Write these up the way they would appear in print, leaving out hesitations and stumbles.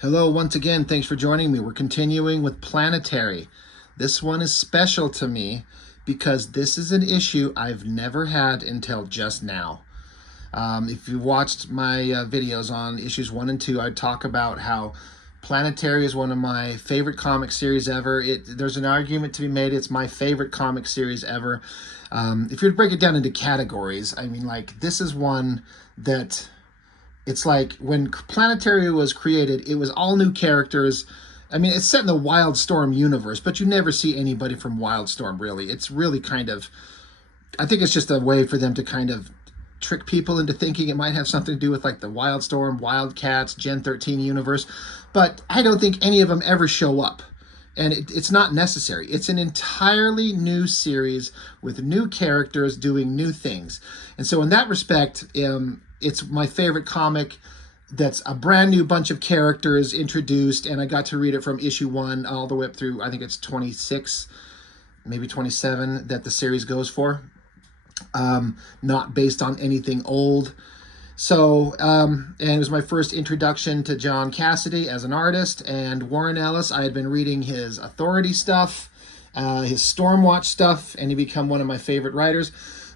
Hello, once again, thanks for joining me. We're continuing with Planetary. This one is special to me because this is an issue I've never had until just now. If you watched my videos on issues 1 and 2, I talk about how Planetary is one of my favorite comic series ever. There's an argument to be made. It's my favorite comic series ever. If you were to break it down into categories, I mean, like, this is one that... It's like when Planetary was created, it was all new characters. I mean, it's set in the Wildstorm universe, but you never see anybody from Wildstorm, really. It's really kind of... I think it's just a way for them to kind of trick people into thinking it might have something to do with, like, the Wildstorm, Wildcats, Gen 13 universe. But I don't think any of them ever show up. And it's not necessary. It's an entirely new series with new characters doing new things. And so in that respect... it's my favorite comic that's a brand new bunch of characters introduced, and I got to read it from issue 1 all the way up through, I think it's 26, maybe 27 that the series goes for. Not based on anything old. So, and it was my first introduction to John Cassaday as an artist, and Warren Ellis. I had been reading his Authority stuff, his Stormwatch stuff, and he became one of my favorite writers.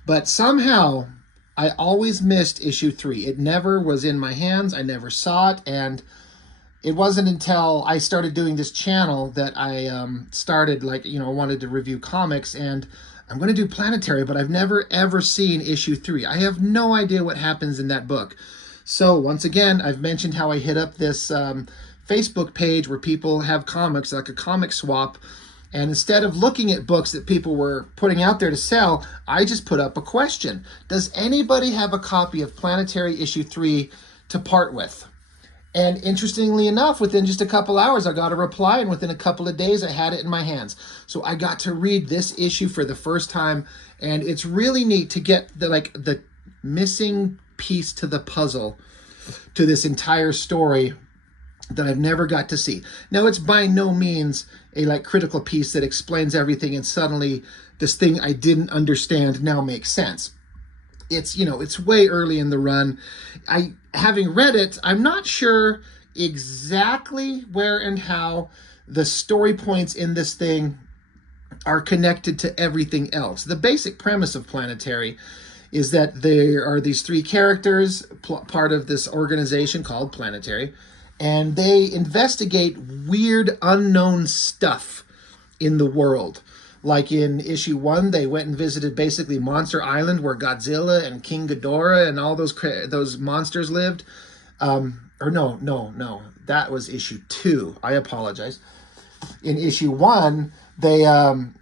But somehow... I always missed issue 3. It never was in my hands. I never saw it. And it wasn't until I started doing this channel that I started, like, wanted to review comics. And I'm going to do Planetary, but I've never, ever seen issue 3. I have no idea what happens in that book. So, once again, I've mentioned how I hit up this Facebook page where people have comics, like a comic swap. And instead of looking at books that people were putting out there to sell, I just put up a question. Does anybody have a copy of Planetary issue 3 to part with? And interestingly enough, within just a couple hours, I got a reply, and within a couple of days, I had it in my hands. So I got to read this issue for the first time, and it's really neat to get the missing piece to the puzzle to this entire story that I've never got to see. Now, it's by no means a critical piece that explains everything and suddenly this thing I didn't understand now makes sense. It's, it's way early in the run. Having read it, I'm not sure exactly where and how the story points in this thing are connected to everything else. The basic premise of Planetary is that there are these 3 characters, part of this organization called Planetary, and they investigate weird, unknown stuff in the world. Like in issue 1, they went and visited basically Monster Island, where Godzilla and King Ghidorah and all those monsters lived. Or no, that was issue 2. I apologize. In issue 1, they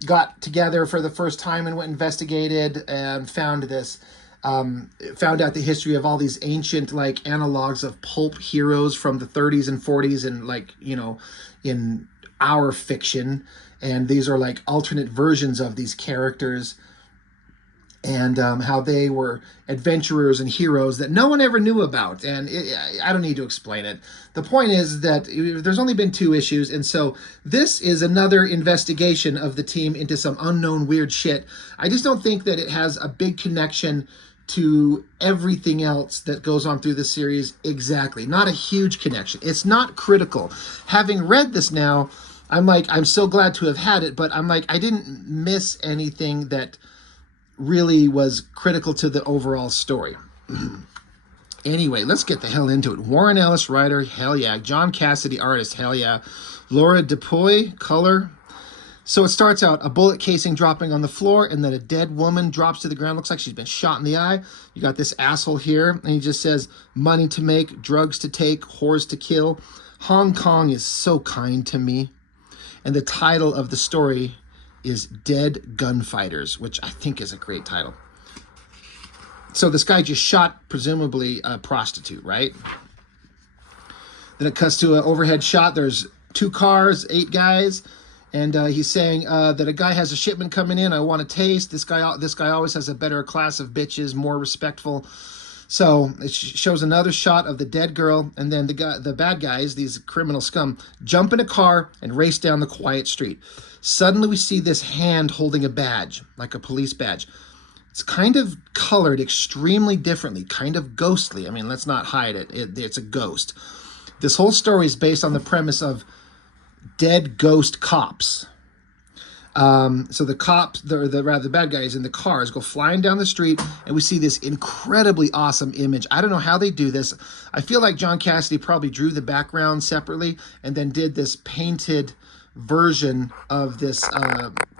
got together for the first time and went and investigated and found this. Found out the history of all these ancient analogs of pulp heroes from the 30s and 40s and in our fiction, and these are alternate versions of these characters, and how they were adventurers and heroes that no one ever knew about. And I don't need to explain it. The point is that there's only been 2 issues, and so this is another investigation of the team into some unknown weird shit. I just don't think that it has a big connection to everything else that goes on through the series. Exactly. Not a huge connection. It's not critical. Having read this now, I'm so glad to have had it, but I didn't miss anything that really was critical to the overall story. Anyway, let's get the hell into it. Warren Ellis, writer, hell yeah. John Cassaday, artist, hell yeah. Laura Dupuy, color. So it starts out, a bullet casing dropping on the floor, and then a dead woman drops to the ground. Looks like she's been shot in the eye. You got this asshole here, and he just says, money to make, drugs to take, whores to kill. Hong Kong is so kind to me. And the title of the story is Dead Gunfighters, which I think is a great title. So this guy just shot, presumably, a prostitute, right? Then it cuts to an overhead shot. There's 2 cars, 8 guys. And he's saying that a guy has a shipment coming in. I want to taste. This guy always has a better class of bitches, more respectful. So it shows another shot of the dead girl, and then the bad guys, these criminal scum, jump in a car and race down the quiet street. Suddenly we see this hand holding a badge, like a police badge. It's kind of colored extremely differently, kind of ghostly. I mean, let's not hide it. It's a ghost. This whole story is based on the premise of dead ghost cops. So the cops, the bad guys in the cars go flying down the street, and we see this incredibly awesome image. I don't know how they do this. I feel like John Cassidy probably drew the background separately and then did this painted version of this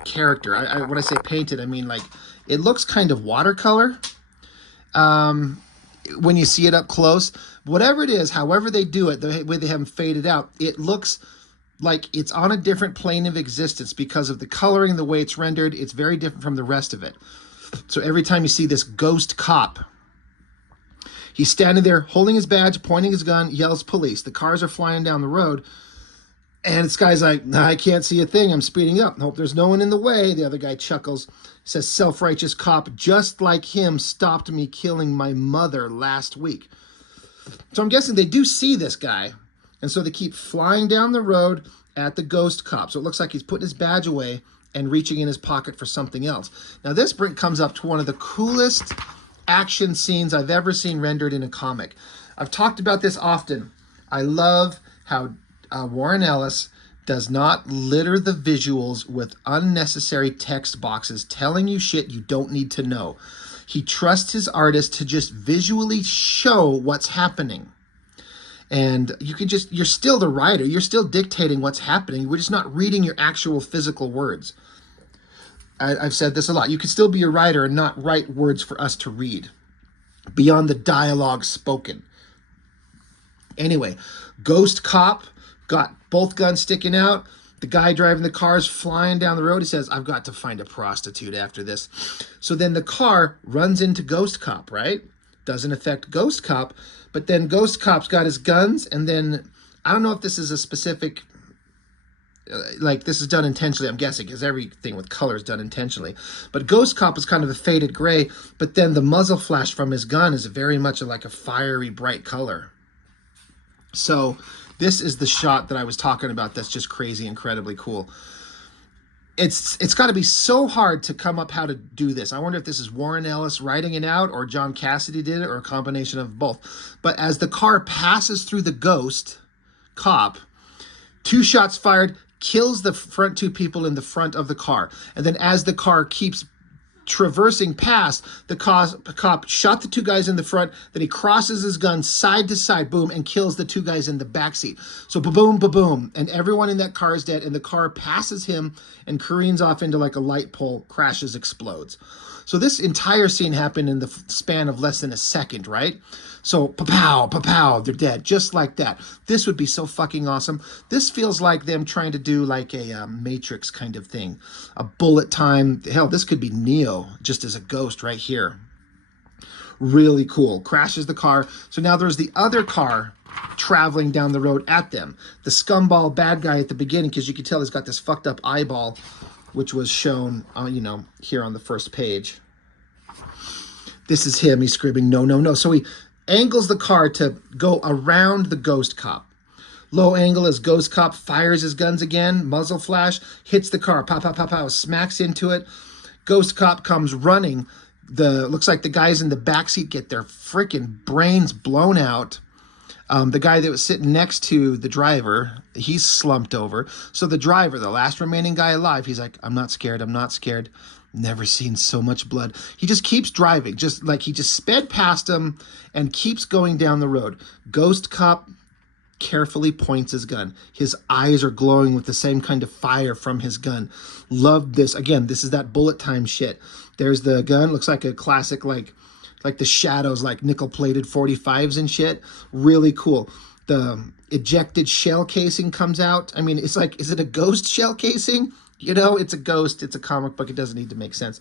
character. When I say painted, I mean like it looks kind of watercolor when you see it up close. Whatever it is, however they do it, the way they have them faded out, it looks like it's on a different plane of existence because of the coloring, the way it's rendered. It's very different from the rest of it. So every time you see this ghost cop, he's standing there holding his badge, pointing his gun, yells police. The cars are flying down the road, and this guy's like, nah, I can't see a thing. I'm speeding up. Hope there's no one in the way. The other guy chuckles, says, self-righteous cop just like him stopped me killing my mother last week. So I'm guessing they do see this guy. And so they keep flying down the road at the ghost cop. So it looks like he's putting his badge away and reaching in his pocket for something else. Now this comes up to one of the coolest action scenes I've ever seen rendered in a comic. I've talked about this often. I love how Warren Ellis does not litter the visuals with unnecessary text boxes telling you shit you don't need to know. He trusts his artist to just visually show what's happening. And you're still the writer. You're still dictating what's happening. We're just not reading your actual physical words. I've said this a lot. You can still be a writer and not write words for us to read beyond the dialogue spoken. Anyway, ghost cop got both guns sticking out. The guy driving the car is flying down the road. He says, I've got to find a prostitute after this. So then the car runs into ghost cop, right? Doesn't affect ghost cop. But then Ghost Cop's got his guns, and then I don't know if this is a specific, like this is done intentionally, I'm guessing, because everything with color is done intentionally. But Ghost Cop is kind of a faded gray, but then the muzzle flash from his gun is very much like a fiery, bright color. So this is the shot that I was talking about that's just crazy, incredibly cool. It's got to be so hard to come up how to do this. I wonder if this is Warren Ellis writing it out or John Cassidy did it or a combination of both. But as the car passes through the ghost cop, 2 shots fired, kills the front 2 people in the front of the car. And then as the car keeps traversing past, the cop shot the 2 guys in the front, then he crosses his gun side to side, boom, and kills the 2 guys in the back seat. So ba-boom, ba-boom, and everyone in that car is dead, and the car passes him and careens off into like a light pole, crashes, explodes. So this entire scene happened in the span of less than a second, right? So pa-pow, pa-pow, they're dead, just like that. This would be so fucking awesome. This feels like them trying to do like a Matrix kind of thing. A bullet time. Hell, this could be Neo just as a ghost right here. Really cool. Crashes the car. So now there's the other car traveling down the road at them. The scumball bad guy at the beginning, because you can tell he's got this fucked up eyeball, which was shown, here on the first page. This is him. He's screaming, no, no, no. So he angles the car to go around the ghost cop. Low angle as ghost cop fires his guns again. Muzzle flash, hits the car. Pow, pow, pow, pow, smacks into it. Ghost cop comes running. Looks like the guys in the backseat get their freaking brains blown out. The guy that was sitting next to the driver, he's slumped over. So the driver, the last remaining guy alive, he's like, I'm not scared, I'm not scared. Never seen so much blood. He just keeps driving, just like he just sped past him and keeps going down the road. Ghost cop carefully points his gun. His eyes are glowing with the same kind of fire from his gun. Loved this. Again, this is that bullet time shit. There's the gun. Looks like a classic, like the shadows, like nickel-plated 45s and shit. Really cool. The ejected shell casing comes out. I mean, it's like, is it a ghost shell casing? It's a ghost. It's a comic book. It doesn't need to make sense.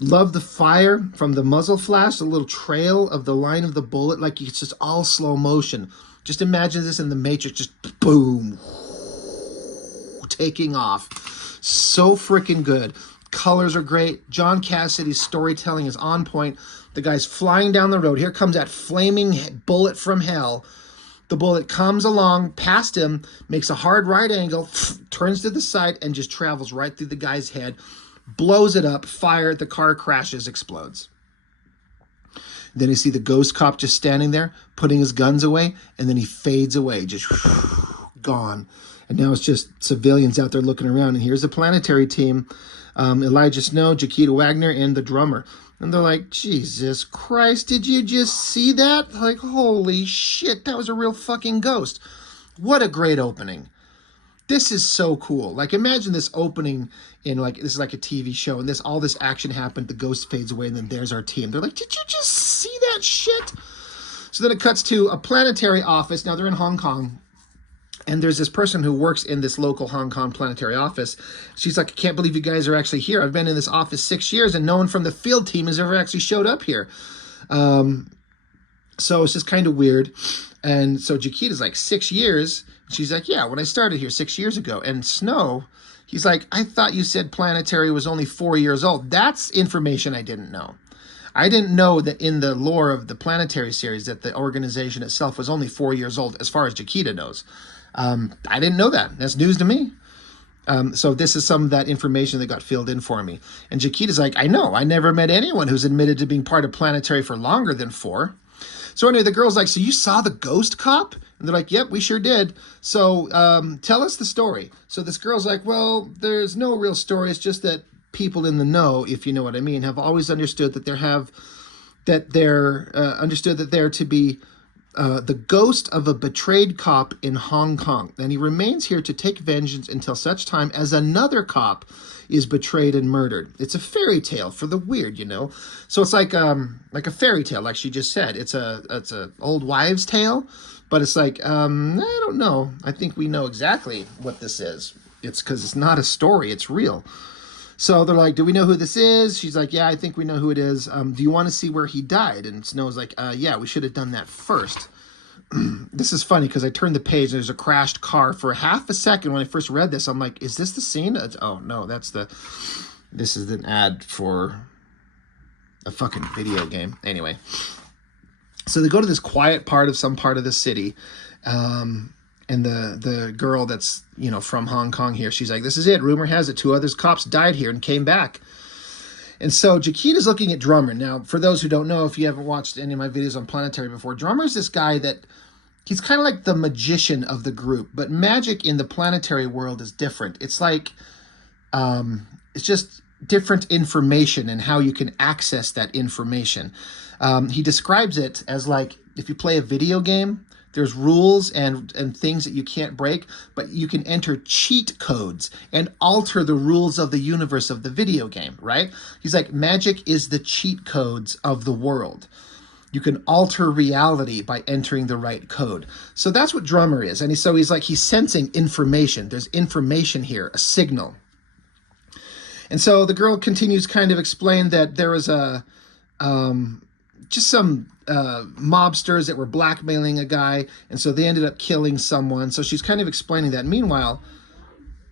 Love the fire from the muzzle flash, a little trail of the line of the bullet, like it's just all slow motion. Just imagine this in the Matrix, just boom, taking off. So freaking good. Colors are great. John Cassidy's storytelling is on point. The guy's flying down the road. Here comes that flaming bullet from hell. The bullet comes along past him, makes a hard right angle, turns to the side, and just travels right through the guy's head, blows it up, fire, the car crashes, explodes. Then you see the ghost cop just standing there, putting his guns away, and then he fades away, just gone. And now it's just civilians out there looking around. And here's the Planetary team, Elijah Snow, Jaquita Wagner, and the drummer. And they're like, Jesus Christ, did you just see that? Like, holy shit, that was a real fucking ghost. What a great opening. This is so cool. Like, imagine this opening in, like, this is like a TV show, and all this action happened, the ghost fades away, and then there's our team. They're like, did you just see that shit? So then it cuts to a Planetary office. Now, they're in Hong Kong. And there's this person who works in this local Hong Kong Planetary office. She's like, I can't believe you guys are actually here. I've been in this office 6 years and no one from the field team has ever actually showed up here. So it's just kind of weird. And so Jaquita's like, 6 years? She's like, yeah, when I started here 6 years ago. And Snow, he's like, I thought you said Planetary was only 4 years old. That's information I didn't know. I didn't know that in the lore of the Planetary series that the organization itself was only 4 years old, as far as Jaquita knows. I didn't know that. That's news to me. So this is some of that information that got filled in for me. And Jaquita's like, I know. I never met anyone who's admitted to being part of Planetary for longer than 4. So anyway, the girl's like, so you saw the ghost cop? And they're like, yep, we sure did. So tell us the story. So this girl's like, well, there's no real story. It's just that people in the know, if you know what I mean, have always understood that they're to be the ghost of a betrayed cop in Hong Kong. And he remains here to take vengeance until such time as another cop is betrayed and murdered. It's a fairy tale for the weird, you know. So it's like a fairy tale, like she just said. It's a old wives' tale, but it's like, I don't know. I think we know exactly what this is. It's because it's not a story. It's real. So they're like, do we know who this is? She's like, yeah, I think we know who it is. Do you want to see where he died? And Snow's like, yeah, we should have done that first. This is funny because I turned the page and there's a crashed car. For half a second when I first read this, I'm like, is this the scene? Oh, no, this is an ad for a fucking video game. Anyway, so they go to this quiet part of some part of the city. And the girl that's, you know, from Hong Kong here, she's like, this is it. Rumor has it 2 other cops died here and came back. And so Jaquita's looking at Drummer. Now, for those who don't know, if you haven't watched any of my videos on Planetary before, Drummer's this guy that he's kind of like the magician of the group. But magic in the Planetary world is different. It's like, it's just different information and how you can access that information. He describes it as like, if you play a video game, there's rules and things that you can't break, but you can enter cheat codes and alter the rules of the universe of the video game, right? He's like, magic is the cheat codes of the world. You can alter reality by entering the right code. So that's what Drummer is. And he's sensing information. There's information here, a signal. And so the girl continues kind of explain that there was just some mobsters that were blackmailing a guy, and so they ended up killing someone. So she's kind of explaining that. Meanwhile,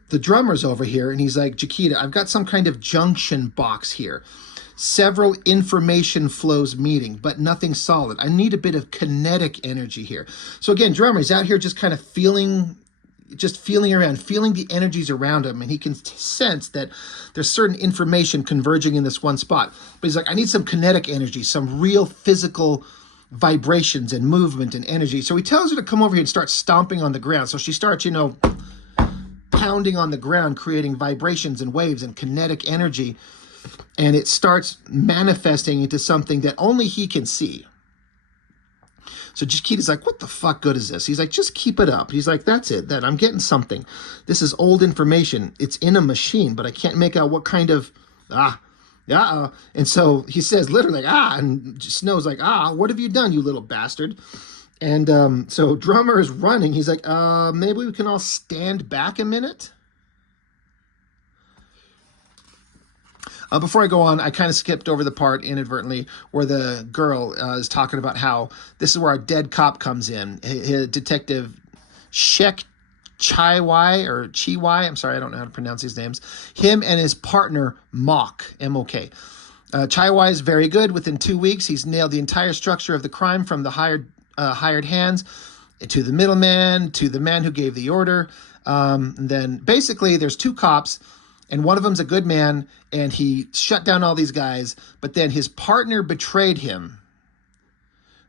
the drummer's over here, and he's like, Jaquita, I've got some kind of junction box here. Several information flows meeting, but nothing solid. I need a bit of kinetic energy here. So again, Drummer's out here just kind of feeling around, feeling the energies around him, and he can sense that there's certain information converging in this one spot. But he's like, I need some kinetic energy, some real physical vibrations and movement and energy. So he tells her to come over here and start stomping on the ground. So she starts, you know, pounding on the ground, creating vibrations and waves and kinetic energy, and it starts manifesting into something that only he can see. So Jaquita's like, what the fuck good is this? He's like, just keep it up. He's like, that's it. That I'm getting something. This is old information. It's in a machine, but I can't make out what kind of, And so he says literally, and Snow's like, what have you done, you little bastard? And so Drummer is running. He's like, maybe we can all stand back a minute. Before I go on, I kind of skipped over the part inadvertently where the girl is talking about how this is where our dead cop comes in. Detective Shek Chiwai, I'm sorry, I don't know how to pronounce these names. Him and his partner, Mock, M-O-K. Chiwai is very good. Within 2 weeks, he's nailed the entire structure of the crime from the hired hands to the middleman, to the man who gave the order. And then basically there's 2 cops, and one of them's a good man, and he shut down all these guys, but then his partner betrayed him,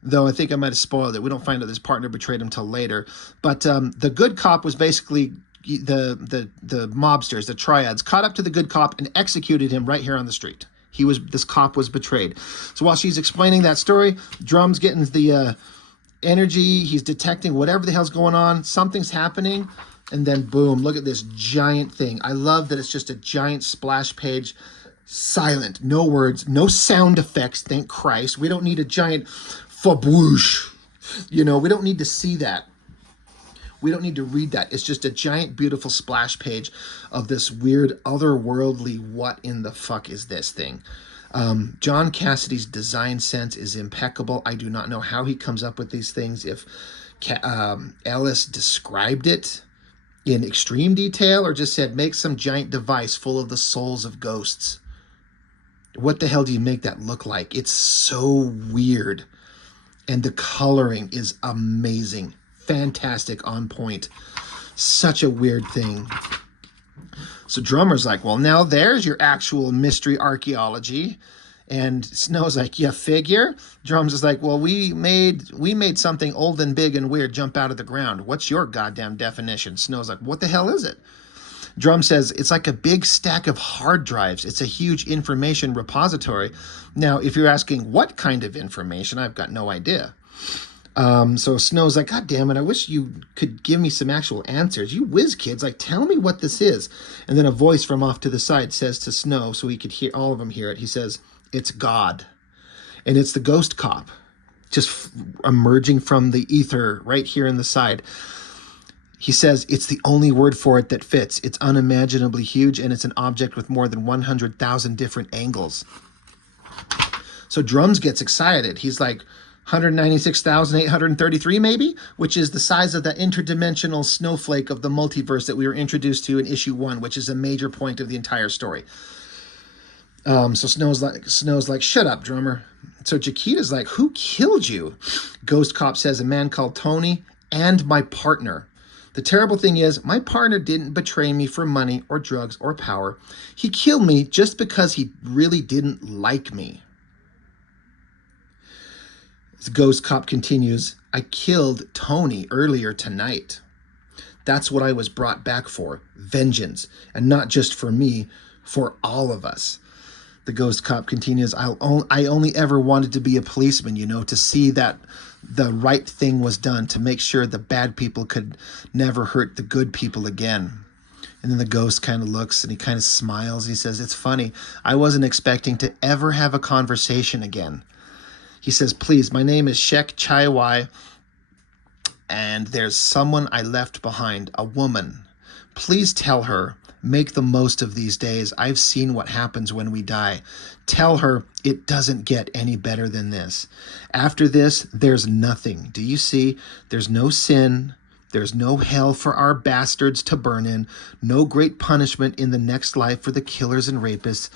though I think I might have spoiled it. We don't find out his partner betrayed him till later. But the good cop was basically the mobsters, the triads, caught up to the good cop and executed him right here on the street. This cop was betrayed. So while she's explaining that story, Drum's getting the energy. He's detecting whatever the hell's going on. Something's happening. And then boom, look at this giant thing. I love that it's just a giant splash page. Silent, no words, no sound effects, thank Christ. We don't need a giant faboosh. We don't need to see that. We don't need to read that. It's just a giant, beautiful splash page of this weird, otherworldly, what in the fuck is this thing? John Cassidy's design sense is impeccable. I do not know how he comes up with these things. If Ellis described it in extreme detail or just said, make some giant device full of the souls of ghosts. What the hell do you make that look like? It's so weird. And the coloring is amazing. Fantastic, on point. Such a weird thing. So Drummer's like, well, now there's your actual mystery archaeology. And Snow's like, yeah, figure. Drums is like, well, we made something old and big and weird jump out of the ground. What's your goddamn definition? Snow's like, what the hell is it? Drum says, it's like a big stack of hard drives. It's a huge information repository. Now, if you're asking what kind of information, I've got no idea. So Snow's like, God damn it, I wish you could give me some actual answers. You whiz kids, like, tell me what this is. And then a voice from off to the side says to Snow, so he could hear, all of them hear it. He says, it's God. And it's the ghost cop just emerging from the ether right here in the side. He says, it's the only word for it that fits. It's unimaginably huge, and it's an object with more than 100,000 different angles. So Drums gets excited. He's like, 196,833 maybe, which is the size of the interdimensional snowflake of the multiverse that we were introduced to in issue 1, which is a major point of the entire story. So Snow's like, shut up, Drummer. So Chiquita's like, who killed you? Ghost Cop says, a man called Tony and my partner. The terrible thing is, my partner didn't betray me for money or drugs or power. He killed me just because he really didn't like me. The Ghost Cop continues, I killed Tony earlier tonight. That's what I was brought back for, vengeance, and not just for me, for all of us. The Ghost Cop continues, I only ever wanted to be a policeman, to see that the right thing was done, to make sure the bad people could never hurt the good people again. And then the ghost kind of looks and he kind of smiles. He says, it's funny, I wasn't expecting to ever have a conversation again. He says, please, my name is Shek Chai Wai, and there's someone I left behind, a woman. Please tell her, make the most of these days. I've seen what happens when we die. Tell her it doesn't get any better than this. After this, there's nothing. Do you see? There's no sin. There's no hell for our bastards to burn in. No great punishment in the next life for the killers and rapists.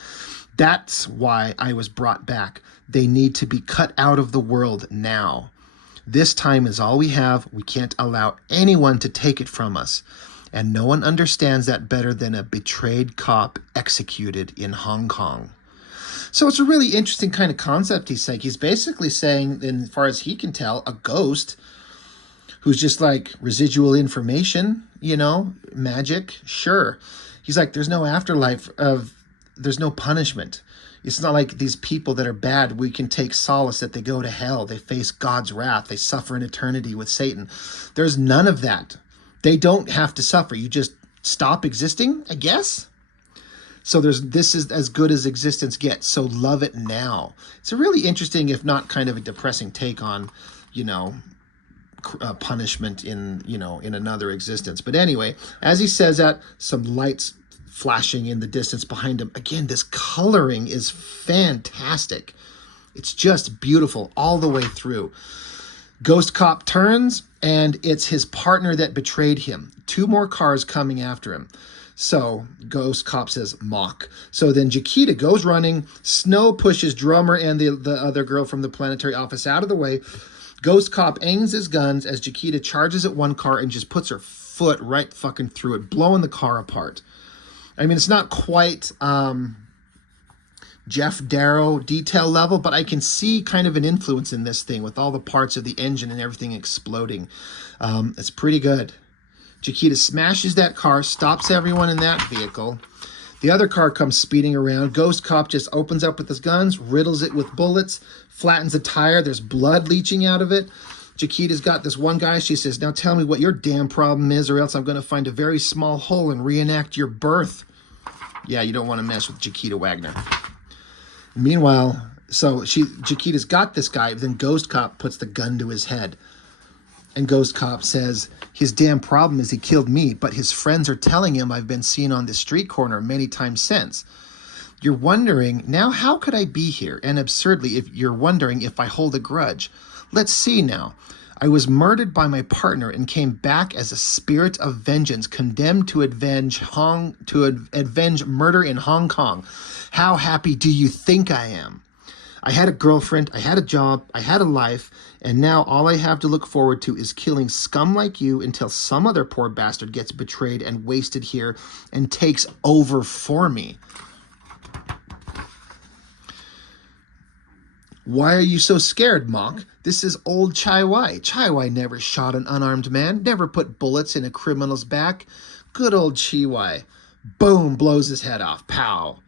That's why I was brought back. They need to be cut out of the world now. This time is all we have. We can't allow anyone to take it from us. And no one understands that better than a betrayed cop executed in Hong Kong. So it's a really interesting kind of concept he's saying. He's basically saying, as far as he can tell, a ghost who's just like residual information, magic, sure. He's like, there's no afterlife there's no punishment. It's not like these people that are bad, we can take solace that they go to hell. They face God's wrath. They suffer in eternity with Satan. There's none of that. They don't have to suffer. You just stop existing, I guess. So this is as good as existence gets. So love it now. It's a really interesting, if not kind of a depressing take on, punishment in another existence. But anyway, as he says that, some lights flashing in the distance behind him. Again, this coloring is fantastic. It's just beautiful all the way through. Ghost Cop turns, and it's his partner that betrayed him. 2 more cars coming after him. So Ghost Cop says, mock. So then Chiquita goes running. Snow pushes Drummer and the other girl from the planetary office out of the way. Ghost Cop aims his guns as Chiquita charges at one car and just puts her foot right fucking through it, blowing the car apart. I mean, it's not quite Jeff Darrow detail level, but I can see kind of an influence in this thing with all the parts of the engine and everything exploding. It's pretty good. Chiquita smashes that car, stops everyone in that vehicle. The other car comes speeding around. Ghost Cop just opens up with his guns, riddles it with bullets, flattens a tire. There's blood leaching out of it. Chiquita's got this one guy. She says, now tell me what your damn problem is, or else I'm going to find a very small hole and reenact your birth. Yeah, you don't want to mess with Chiquita Wagner. Meanwhile, Chiquita's got this guy, but then Ghost Cop puts the gun to his head. And Ghost Cop says, his damn problem is he killed me, but his friends are telling him I've been seen on the street corner many times since. You're wondering, now how could I be here? And absurdly, if you're wondering if I hold a grudge. Let's see now. I was murdered by my partner and came back as a spirit of vengeance, condemned to avenge murder in Hong Kong. How happy do you think I am? I had a girlfriend, I had a job, I had a life, and now all I have to look forward to is killing scum like you until some other poor bastard gets betrayed and wasted here and takes over for me. Why are you so scared, Monk? This is old Chai Wai. Chai Wai never shot an unarmed man, never put bullets in a criminal's back. Good old Chai Wai. Boom, blows his head off. Pow.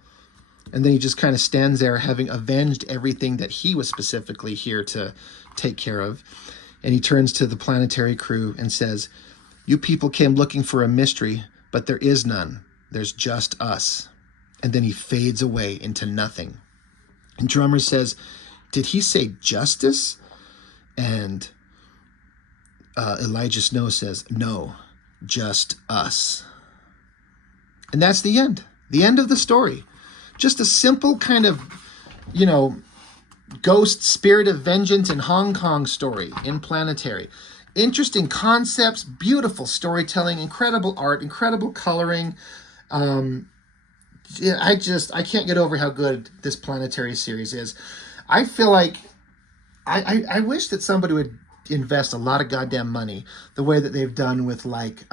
And then he just kind of stands there having avenged everything that he was specifically here to take care of. And he turns to the Planetary crew and says, you people came looking for a mystery, but there is none. There's just us. And then he fades away into nothing. And Drummer says, did he say justice? And Elijah Snow says, no, just us. And that's the end of the story. Just a simple kind of, ghost spirit of vengeance in Hong Kong story in Planetary. Interesting concepts, beautiful storytelling, incredible art, incredible coloring. I can't get over how good this Planetary series is. I feel like I wish that somebody would invest a lot of goddamn money the way that they've done with the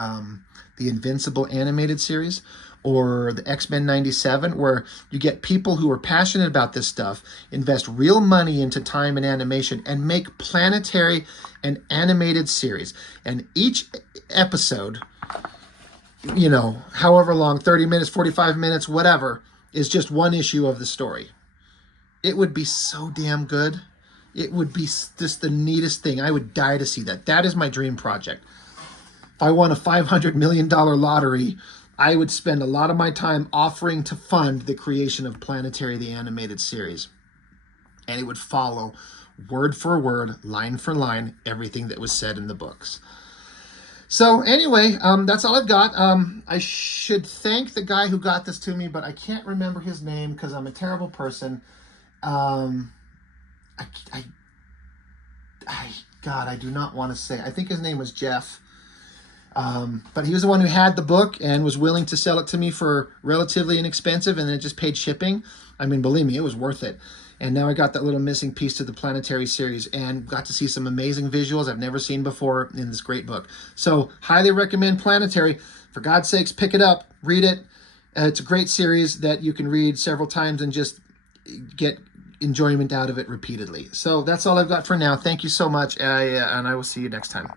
Invincible animated series or the X-Men 97, where you get people who are passionate about this stuff, invest real money into time and animation, and make Planetary an animated series. And each episode, however long, 30 minutes, 45 minutes, whatever, is just one issue of the story. It would be so damn good. It would be just the neatest thing. I would die to see that. That is my dream project. If I won a $500 million lottery, I would spend a lot of my time offering to fund the creation of Planetary, the animated series. And it would follow word for word, line for line, everything that was said in the books. So anyway, that's all I've got. I should thank the guy who got this to me, but I can't remember his name because I'm a terrible person. God, I do not want to say. I think his name was Jeff. But he was the one who had the book and was willing to sell it to me for relatively inexpensive, and then just paid shipping. I mean, believe me, it was worth it. And now I got that little missing piece to the Planetary series and got to see some amazing visuals I've never seen before in this great book. So highly recommend Planetary. For God's sakes, pick it up, read it. It's a great series that you can read several times and just get enjoyment out of it repeatedly. So that's all I've got for now. Thank you so much, and I will see you next time.